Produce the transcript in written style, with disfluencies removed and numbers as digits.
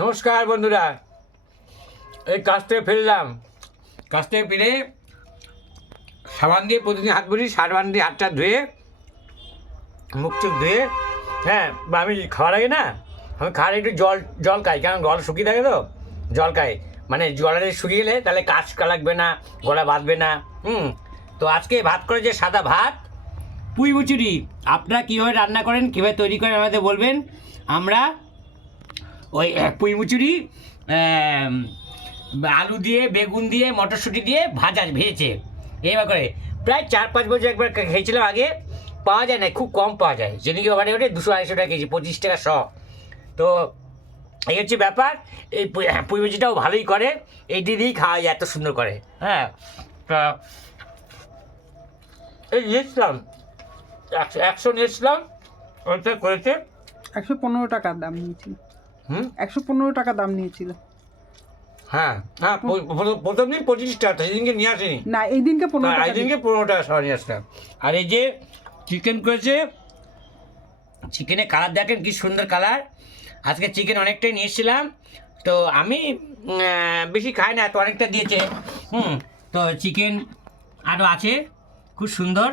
নমস্কার বন্ধুরা, এই কাজ থেকে ফিরলাম। কাজ থেকে ফিরে সাবান দিয়ে প্রতিদিন হাত ধুই, সাবান দিয়ে হাতটা ধুয়ে মুখ চোখ ধুয়ে, হ্যাঁ, বা আমি খাওয়ার আগে না, আমি খাওয়ার একটু জল জল খাই, কারণ গলা শুকিয়ে থাকে তো জল খাই। মানে জলটা শুকিয়ে গেলে তাহলে কাজ লাগবে না, গলা বাঁধবে না। তো আজকে ভাত করে যে সাদা ভাত, পুঁই মুচুরি। আপনারা কীভাবে রান্না করেন, কীভাবে তৈরি করেন আমাদের বলবেন। আমরা ওই পুঁই মুচুরি আলু দিয়ে, বেগুন দিয়ে, মটরশুঁটি দিয়ে ভেজেছে এবার করে। প্রায় 4-5 বছর একবার খেয়েছিলাম আগে। পাওয়া যায় না, খুব কম পাওয়া যায়। যেদিকে ওখানে ওঠে 200-250 টাকা কেজি, 25 টাকা শ। তো এই হচ্ছে ব্যাপার। এই পুঁই মুচিটাও ভালোই করে, এইটি দিয়েই খাওয়া যায়, এত সুন্দর করে। হ্যাঁ, তা এই নিয়েছিলাম 100 নিয়েছিলাম, ওইটা করেছে 115 টাকা দাম নিয়েছিল। 115 টাকা দাম নিয়েছিল। হ্যাঁ হ্যাঁ, প্রথম দিন 25 টাকা, সেদিনকে নিয়ে আসেনি। না, এই দিনকে 15 টাকা। এই দিনকে 15 টাকা সহ নিয়ে আসলাম। আর এই যে চিকেন করেছে, চিকেনের কালার দেখেন কি সুন্দর কালার। আজকে চিকেন অনেকটাই নিয়ে এসেছিলাম, তো আমি বেশি খাই না, তো অনেকটা দিয়েছে। তো চিকেন আরও আছে, খুব সুন্দর।